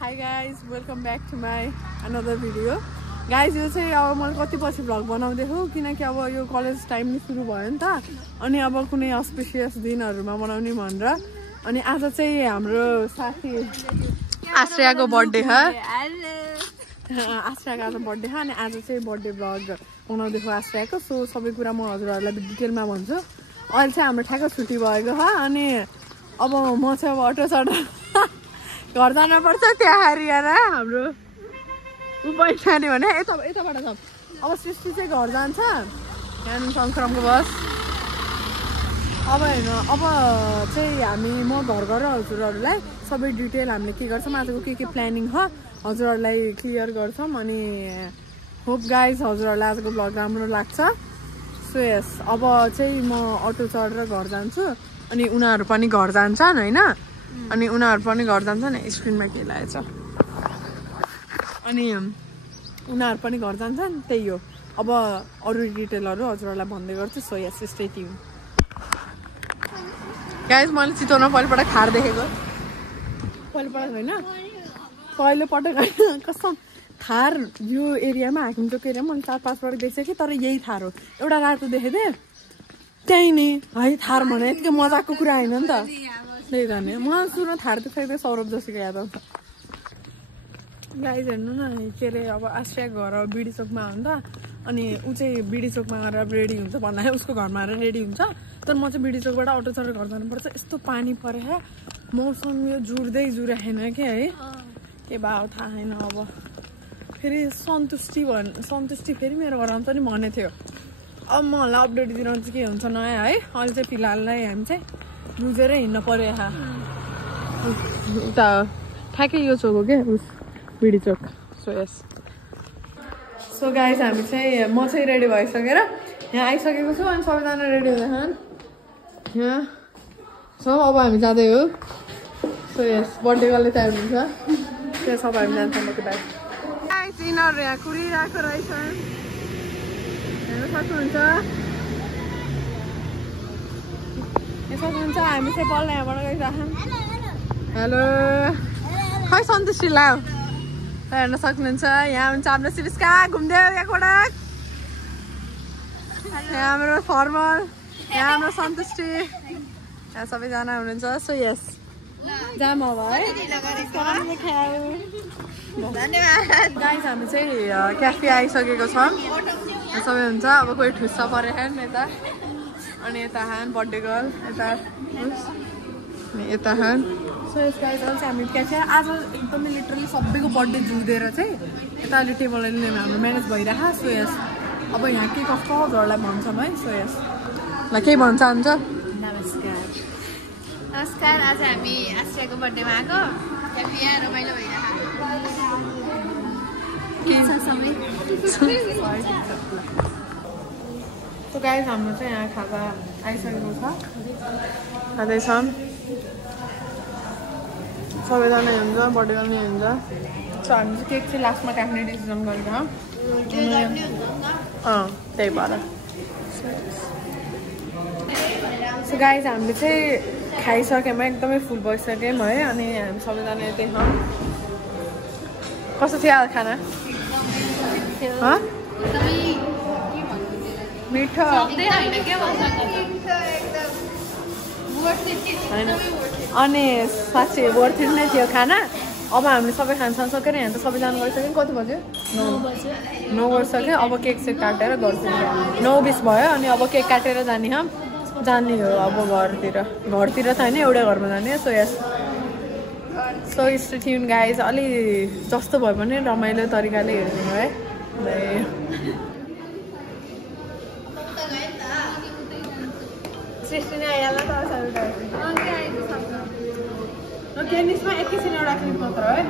Hi guys, welcome back to my another video. Guys, यो चाहिँ अब मैले कति पछि भ्लग बनाउँदै हो किनकि अब यो कलेज टाइम नि सुरु भयो नि त अनि अब कुनै अस्पेसियस दिनहरुमा बनाउने भनेर अनि आज चाहिँ हाम्रो साथी आश्रयाको बर्थडे हो आश्रयाको आज बर्थडे हो अनि आज चाहिँ बर्थडे भ्लग बनाउँदै हो आश्रयाको सो सबै कुरा म हजुरहरुलाई डिटेलमा भन्छु अहिले चाहिँ हाम्रो ठ्याक्क छुट्टी भएको हो अनि अब म चाहिँ अब अटो चढ्न घर जान पर्छ त्यहाँ हरियाएर हाम्रो उपाय खाने भने यताबाट छ अब सृष्टि चाहिँ घर जान्छ यहाँ संक्रमको बस अब हैन अब चाहिँ हामी म घर गएर हजुरहरुलाई सबै डिटेल हामीले के गर्छौं आजको के प्लानिङ हो हजुरहरुलाई क्लियर गर्छौं अनि होप गाइस हजुरहरुलाई आजको भ्लग राम्रो लाग्छ सो यस अब चाहिँ म अटो चढेर घर जान्छु अनि उनीहरु पनि घर जान्छन् हैन अनि उनीहरु पनि घर जान्छन् स्क्रिनमा के लागेछ अनि उनीहरु पनि घर जान्छन् त्यही हो अब अरु डिटेलहरु हजुरहरुलाई भन्दै गर्छु so yes stay tune guys मैले चितवनमा पहिलोपटक खार देखेको पहिलोपटक हैन पहिलोपटक कसम थार यो एरियामा हाकिमचोक एरियामा मैले 4-5 पटक देखेँ तर यही थार हो एउटा रातो देखे थिए त्यही नै है थार भने यतिकै मजाको कुरा हैन नि त त्यही त नि म सुरुमा थार देख्दै सौरभ जोशीको याद आउँछ गाइस हेर्नु न के रे अब आश्रय घर बिडी चोकमा हो नि त अनि उ चाहिँ बिडी चोकमा गएर रेडी हुन्छ भन्दाखेरि उसको घरमा आएर रेडी हुन्छ तर म चाहिँ बिडी चोकबाट अटो चढेर घर जानुपर्छ यस्तो पानी परे मौसम यो जुरेन के है के भयो थाहा छैन अब फेरि सन्तुष्टि फेरि मेरो घर आउँछ नि भने थियो अब मलाई अपडेट दिनु चाहिँ के हुन्छ नयाँ है अहिले चाहिँ फिलहाललाई हामी चाहिँ बुझेर हिँड्न पर्यो उता ठ्याक्कै यो चोक हो क्या बिडी चोक सो यस सो गाइस हामी चाहिँ म चाहिँ रेडी भइसकेर यहाँ आइसकेको छु अनि सबैजना रेडी हुँदैछन् यहाँ सो अब हामी जाँदै हो सो यस बर्थडे गर्दै तयार हुन्छ त्यो सब हामी जान्छौँ म बाइक गाइस यिनीहरू यहाँ कुरिरहेको रहेछन् हेर्न सक्नुहुन्छ हामी चाहिँ बल्ल यहाँबाट गइरहेछौँ हेलो खै सन्तुष्टि लाऊ हेर्न सक्नुहुन्छ यहाँ हुन्छ हाम्रो सिरिस्का घुम्दै एकपटक यहाँ हाम्रो फर्मल यहाँ हाम्रो सन्तुष्टि यहाँ सबैजना हुनुहुन्छ सो यस जाम अब है धन्यवाद गाइस हामी चाहिँ क्याफे आइसकेको छौँ सबै हुन्छ अब कोही ठुस्सा परे खान यता अनि यता खान बर्थडे गर्ल यता खान सो यस गाइस अहिले चाहिँ हामी क्याफे आज एकदमै लिटरली सबैको बर्थडे जुँदेर चाहिँ यता अलि टेबल हाम्रो म्यानेज भइरहेको सो यस अब यहाँ के कस्तो हजुरहरूलाई भन्छौँ है सो यस ल केही भन्न चाहन्छ नमस्कार आज हामी आश्रयको बर्थडेमा आएको यहाँ रमाइलो सो गाइस हाम्रो चाहिँ यहाँ खाजा आइसकेको छ खाँदैछौँ सबैजना हुन्छ बर्थडे गर्ने हुन्छ सो हामी चाहिँ केक चाहिँ लास्टमा काट्ने डिसिजन गरेको त्यही भएर सो गाइस हामीले चाहिँ खाइसक्यौँ एकदमै फुल भइसक्यौँ है अनि हामी सबैजना यतै छौँ कस्तो थियो आज खाना मिठो अनि साँच्चै वर्थ इट नै थियो खाना अब हामीले सबै खानसान सकेर यहाँ त सबैजना गइसक्यौँ कति बज्यो 9 बजिसक्यो अब केक चाहिँ काटेर गर्छु 9:20 भयो अनि अब केक काटेर जाने हो अब घरतिर त होइन एउटै घरमा जाने so yes so stay tune guys अलि जस्तो भयो भने रमाइलो तरिकाले हेरिदिनु है सृष्टि नै आइहाल्छ त केनिसमा एकैछिन एउटा क्लिप मात्र है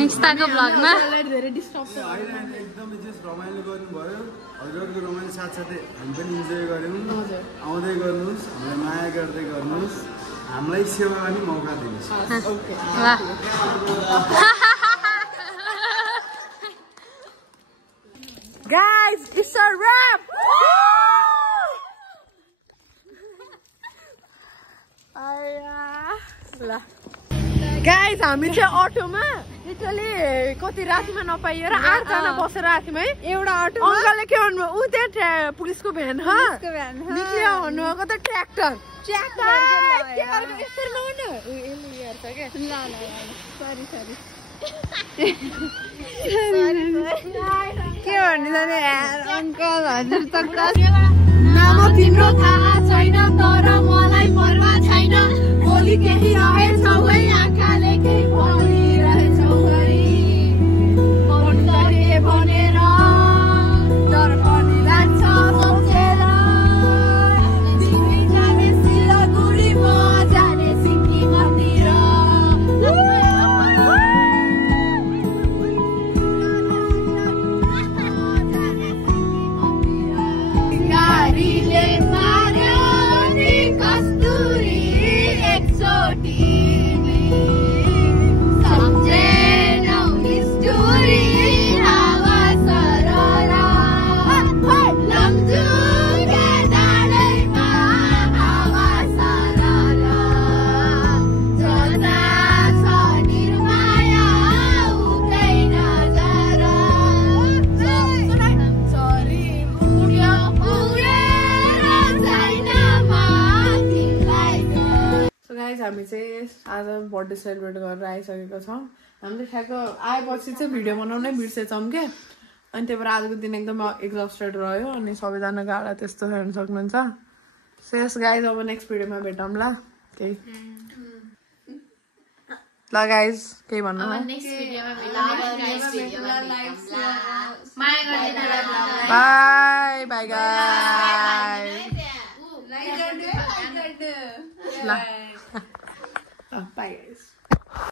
नेक्स्टको भ्लगमा एकदमै जस्ट रमाइलो गर्नुभयो हजुरको रमाइलो साथसाथै हामी पनि इन्जोय गऱ्यौँ आउँदै गर्नुहोस् हामीलाई माया गर्दै गर्नुहोस् हामीलाई सेवा पनि मौका दिनुहोस् Guys, it's a wrap! Guys, हामी चाहिँ अटोमा लिटरली कति रातिमा नपाइएर 8 जना बसेर आएको थियौँ है एउटा अटो अङ्कलले के भन्नुभयो ऊ त्यहाँ पुलिसको भ्यान निक्लियो भन्नुभएको त ट्र्याक्टर के भन्नु अङ्कल हजुर त नाम तिम्रो थाहा छैन तर मलाई पर्वा छैन भोलि केही रहेछौ है आँखाले केही भनिरहेछौ है भन्दै भनेर डर पनि लाग्छ सोचेर तिमी जाने सिलगढी म जाने सिक्किमतिर गाडीले मार्यो नि कस्तुरी एकचोटि सम्झेनौ स्टोरी हावा सरर लम्जुङे डाँडैमा हावा सरर जता छ निर्माया उतै नजर चरी उड्यो उडेर चाइनामा तिमीलाई सो गाइज हामी चाहिँ आज बर्थडे सेलिब्रेट गरेर आइसकेको छौँ हामीले ठ्याक्क आएपछि चाहिँ भिडियो बनाउनै बिर्सेछौँ क्या अनि त्यही भएर आजको दिन एकदम एक्जस्टेड रह्यो अनि सबैजना गाडा त्यस्तो हेर्न सक्नुहुन्छ सो यस गाइज अब नेक्स्ट भिडियोमा भेटौँला केही ल गाइज केही भन्नु नेक्स्ट भिडियोमा माया गर्दैन बाई बाई गाइज ल